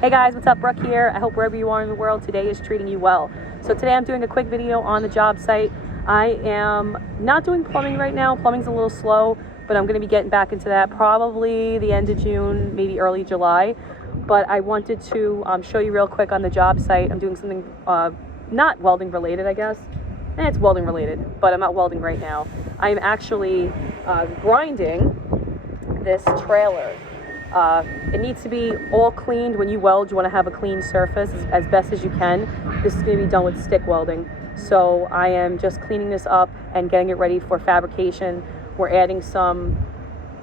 Hey guys, what's up? Brooke here. I hope wherever you are in the world today is treating you well. So today I'm doing a quick video on the job site. I am not doing plumbing right now. Plumbing's a little slow, but I'm going to be getting back into that probably the end of June, maybe early July. But I wanted to show you real quick on the job site. I'm doing something not welding related, I guess. It's welding related, but I'm not welding right now. I'm actually grinding this trailer. It needs to be all cleaned. When you weld, you want to have a clean surface as best as you can. This is going to be done with stick welding. So I am just cleaning this up and getting it ready for fabrication. We're adding some,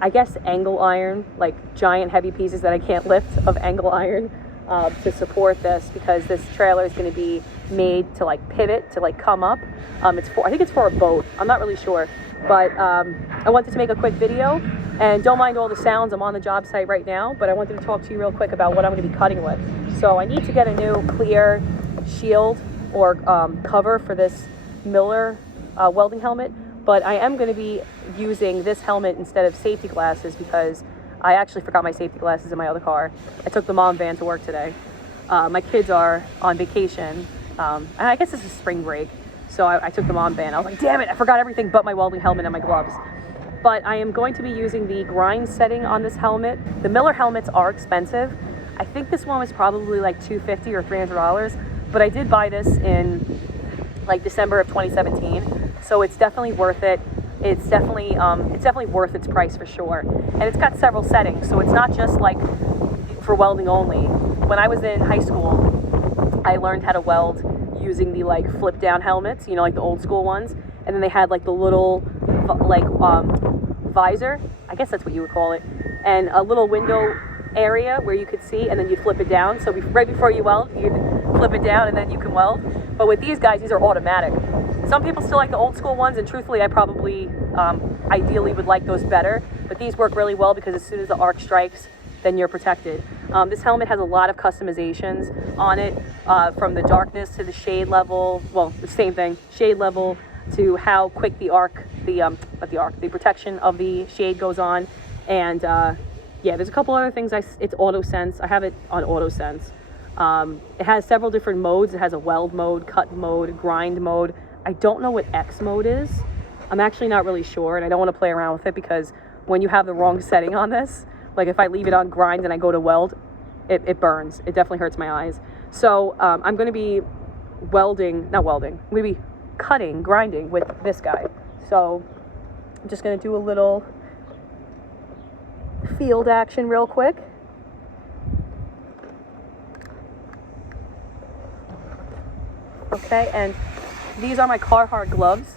I guess, angle iron, like giant heavy pieces that I can't lift of angle iron to support this, because this trailer is going to be made to like pivot, to like come up. I think it's for a boat. I'm not really sure, but I wanted to make a quick video. And don't mind all the sounds. I'm on the job site right now, but I wanted to talk to you real quick about what I'm going to be cutting with. So I need to get a new clear shield or cover for this Miller welding helmet, but I am going to be using this helmet instead of safety glasses because I actually forgot my safety glasses in my other car. I took the mom van to work today. My kids are on vacation, and I guess this is spring break, so I took the mom van. I was like, damn it, I forgot everything but my welding helmet and my gloves. But I am going to be using the grind setting on this helmet. The Miller helmets are expensive. I think this one was probably like $250 or $300, but I did buy this in like December of 2017, so it's definitely worth it. It's definitely worth its price for sure. And it's got several settings, so it's not just like for welding only. When I was in high school, I learned how to weld using the like flip down helmets, you know, like the old school ones, and then they had like the little like visor, I guess that's what you would call it, and a little window area where you could see, and then you flip it down. So right before you weld, you flip it down and then you can weld. But with these guys, these are automatic. Some people still like the old school ones, and truthfully I probably ideally would like those better, but these work really well because as soon as the arc strikes, then you're protected. This helmet has a lot of customizations on it, from the darkness to the shade level, well, the same thing, shade level, to how quick the the protection of the shade goes on. And yeah, there's a couple other things. It's auto sense. I have it on auto sense. It has several different modes. It has a weld mode, cut mode, grind mode. I don't know what X mode is. I'm actually not really sure, and I don't want to play around with it because when you have the wrong setting on this, like if I leave it on grind and I go to weld, it burns. It definitely hurts my eyes. So I'm going to be grinding with this guy. So I'm just going to do a little field action real quick. Okay, and these are my Carhartt gloves.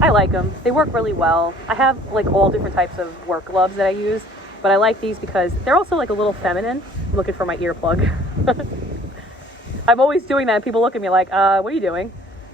I like them. They work really well. I have like all different types of work gloves that I use, but I like these because they're also like a little feminine. I'm looking for my earplug. I'm always doing that and people look at me like, what are you doing?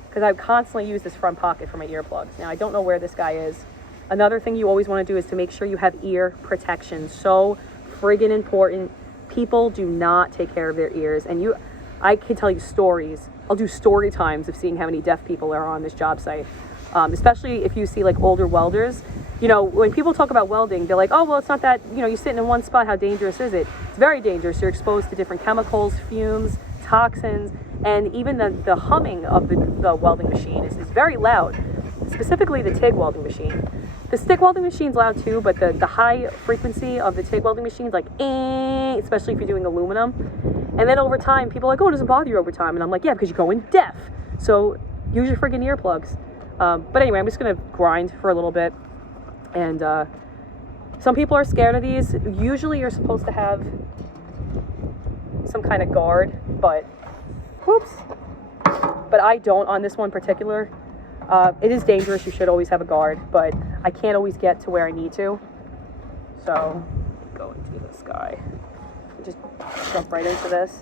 Because I constantly use this front pocket for my earplugs. Now, I don't know where this guy is. Another thing you always want to do is to make sure you have ear protection. So friggin' important. People do not take care of their ears. And I can tell you stories. I'll do story times of seeing how many deaf people are on this job site. Especially if you see like older welders. You know, when people talk about welding, they're like, oh, well, it's not that, you know, you're sitting in one spot. How dangerous is it? It's very dangerous. You're exposed to different chemicals, fumes, toxins, and even the humming of the welding machine is very loud, specifically the TIG welding machine. The stick welding machine's loud too, but the high frequency of the TIG welding machine's like, especially if you're doing aluminum. And then over time, people are like, oh, it doesn't bother you over time. And I'm like, yeah, because you're going deaf. So use your friggin' earplugs. But anyway, I'm just going to grind for a little bit. And some people are scared of these. Usually you're supposed to have some kind of guard, but whoops. But I don't on this one particular. It is dangerous. You should always have a guard, but I can't always get to where I need to. So go into this guy. Just jump right into this.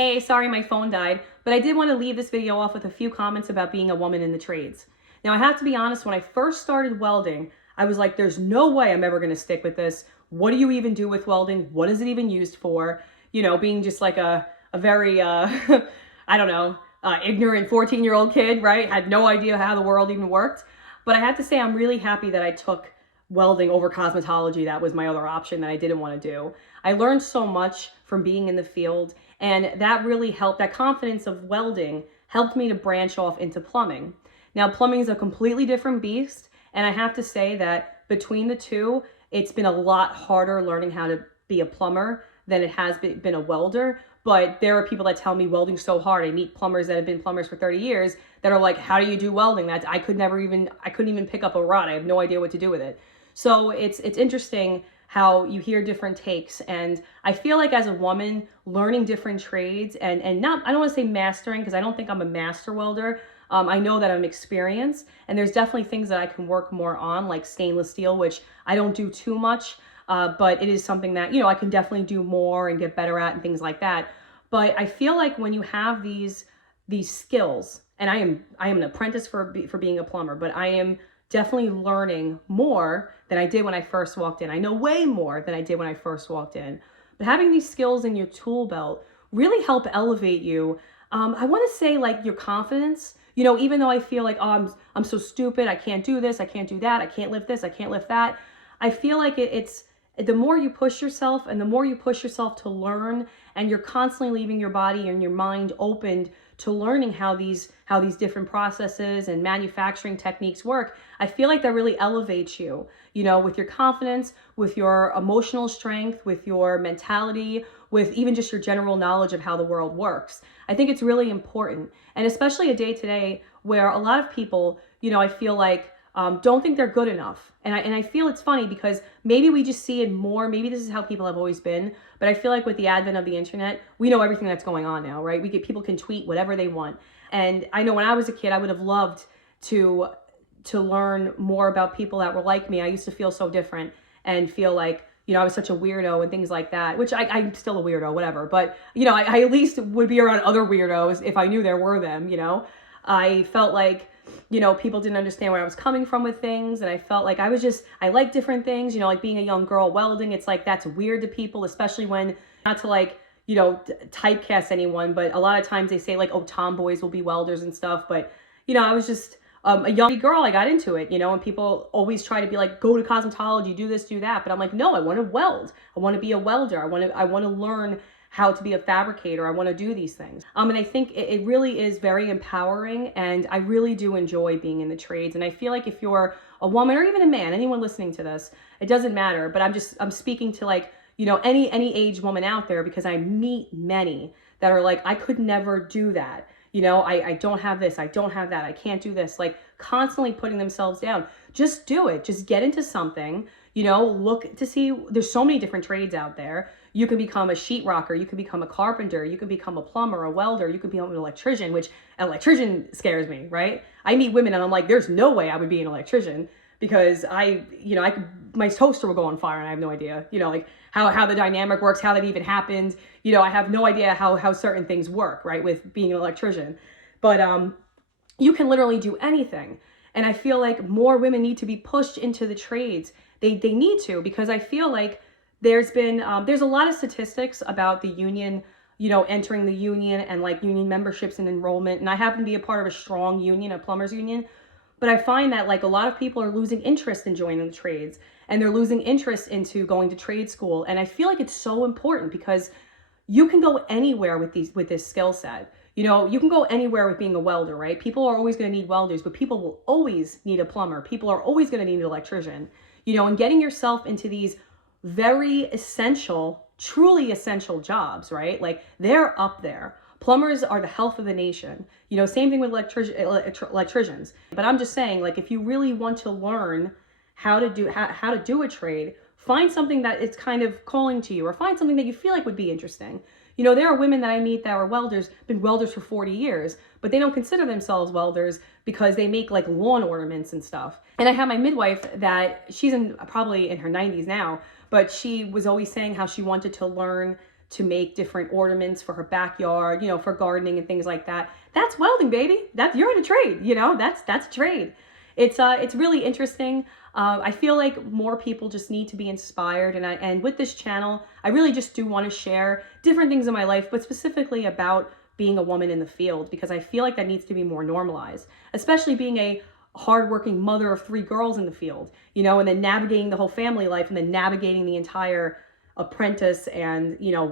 Hey, sorry my phone died, but I did want to leave this video off with a few comments about being a woman in the trades. Now, I have to be honest, when I first started welding, I was like, there's no way I'm ever going to stick with this. What do you even do with welding? What is it even used for? You know, being just like a very, I don't know, ignorant 14-year-old kid, right? Had no idea how the world even worked. But I have to say, I'm really happy that I took welding over cosmetology. That was my other option that I didn't want to do. I learned so much from being in the field, and that really helped. That confidence of welding helped me to branch off into plumbing. Now, plumbing is a completely different beast, and I have to say that between the two, it's been a lot harder learning how to be a plumber than it has been a welder. But there are people that tell me welding's so hard. I meet plumbers that have been plumbers for 30 years that are like, how do you do welding? I couldn't even pick up a rod. I have no idea what to do with it. So it's interesting how you hear different takes. And I feel like as a woman, learning different trades and not, I don't want to say mastering, because I don't think I'm a master welder. I know that I'm experienced, and there's definitely things that I can work more on, like stainless steel, which I don't do too much, but it is something that, you know, I can definitely do more and get better at and things like that. But I feel like when you have these skills, and I am an apprentice for being a plumber, but I am definitely learning more than I did when I first walked in. I know way more than I did when I first walked in. But having these skills in your tool belt really help elevate you. I want to say like your confidence. You know, even though I feel like, oh, I'm so stupid, I can't do this, I can't do that, I can't lift this, I can't lift that. I feel like it's the more you push yourself and the more you push yourself to learn, and you're constantly leaving your body and your mind opened to learning how these different processes and manufacturing techniques work. I feel like that really elevates you, you know, with your confidence, with your emotional strength, with your mentality, with even just your general knowledge of how the world works. I think it's really important. And especially a day today where a lot of people, you know, I feel like don't think they're good enough. And I feel it's funny because maybe we just see it more. Maybe this is how people have always been. But I feel like with the advent of the internet, we know everything that's going on now, right? People can tweet whatever they want. And I know when I was a kid, I would have loved to learn more about people that were like me. I used to feel so different and feel like, you know, I was such a weirdo and things like that, which I'm still a weirdo, whatever. But, you know, I at least would be around other weirdos if I knew there were them, you know. I felt like, you know, people didn't understand where I was coming from with things. And I felt like I like different things, you know, like being a young girl welding. It's like, that's weird to people, especially when, not to like, you know, typecast anyone, but a lot of times they say like, oh, tomboys will be welders and stuff. But, you know, I was just a young girl. I got into it, you know, and people always try to be like, go to cosmetology, do this, do that. But I'm like, no, I want to weld. I want to be a welder. I want to learn how to be a fabricator. I want to do these things. And I think it really is very empowering, and I really do enjoy being in the trades. And I feel like if you're a woman or even a man, anyone listening to this, it doesn't matter, but I'm speaking to like, you know, any age woman out there, because I meet many that are like, I could never do that. You know, I don't have this, I don't have that, I can't do this, like constantly putting themselves down. Just do it. Just get into something, you know, look to see, there's so many different trades out there. You can become a sheetrocker, you can become a carpenter, you can become a plumber, a welder, you can become an electrician, which an electrician scares me, right? I meet women and I'm like, there's no way I would be an electrician, because my toaster will go on fire and I have no idea, you know, like how the dynamic works, how that even happens. You know, I have no idea how certain things work, right, with being an electrician. But you can literally do anything. And I feel like more women need to be pushed into the trades. They need to, because I feel like there's a lot of statistics about the union, you know, entering the union and like union memberships and enrollment. And I happen to be a part of a strong union, a plumbers union. But I find that like a lot of people are losing interest in joining the trades, and they're losing interest into going to trade school. And I feel like it's so important, because you can go anywhere with this skill set. You know, you can go anywhere with being a welder, right? People are always going to need welders, but people will always need a plumber. People are always going to need an electrician, you know, and getting yourself into these very essential, truly essential jobs, right? Like they're up there. Plumbers are the health of the nation. You know, same thing with electricians. But I'm just saying, like, if you really want to learn how to do a trade, find something that it's kind of calling to you, or find something that you feel like would be interesting. You know, there are women that I meet that are welders, been welders for 40 years, but they don't consider themselves welders because they make like lawn ornaments and stuff. And I have my midwife that she's probably in her 90s now, but she was always saying how she wanted to learn to make different ornaments for her backyard, you know, for gardening and things like that. That's welding, baby. You're in a trade, you know, that's a trade. It's really interesting. I feel like more people just need to be inspired, and with this channel, I really just do want to share different things in my life, but specifically about being a woman in the field, because I feel like that needs to be more normalized, especially being a hardworking mother of 3 girls in the field, you know, and then navigating the whole family life, and then navigating the entire apprentice and, you know,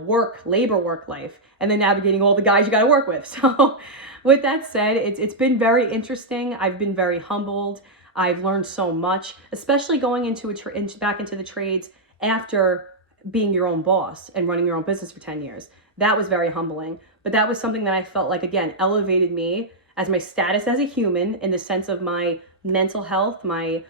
labor work life, and then navigating all the guys you got to work with. So with that said, it's been very interesting. I've been very humbled. I've learned so much, especially going into back into the trades after being your own boss and running your own business for 10 years. That was very humbling, but that was something that I felt like, again, elevated me as my status as a human, in the sense of my mental health, my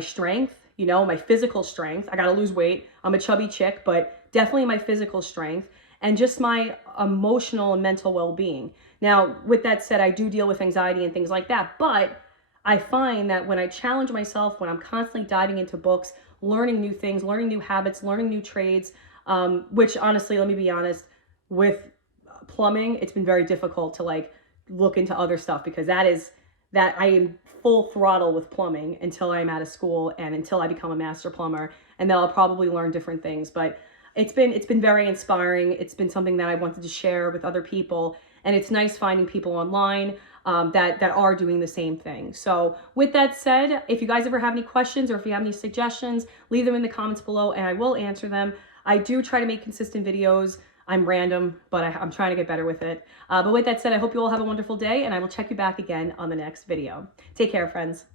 strength, you know, my physical strength. I got to lose weight. I'm a chubby chick, but definitely my physical strength, and just my emotional and mental well-being. Now, with that said, I do deal with anxiety and things like that, but I find that when I challenge myself, when I'm constantly diving into books, learning new things, learning new habits, learning new trades, which honestly, let me be honest, with plumbing, it's been very difficult to like look into other stuff, because that I am full throttle with plumbing until I'm out of school and until I become a master plumber, and then I'll probably learn different things. But it's been very inspiring. It's been something that I wanted to share with other people, and it's nice finding people online that are doing the same thing. So with that said, if you guys ever have any questions, or if you have any suggestions, leave them in the comments below and I will answer them. I do try to make consistent videos. I'm random, but I'm trying to get better with it. But with that said, I hope you all have a wonderful day, and I will check you back again on the next video. Take care, friends.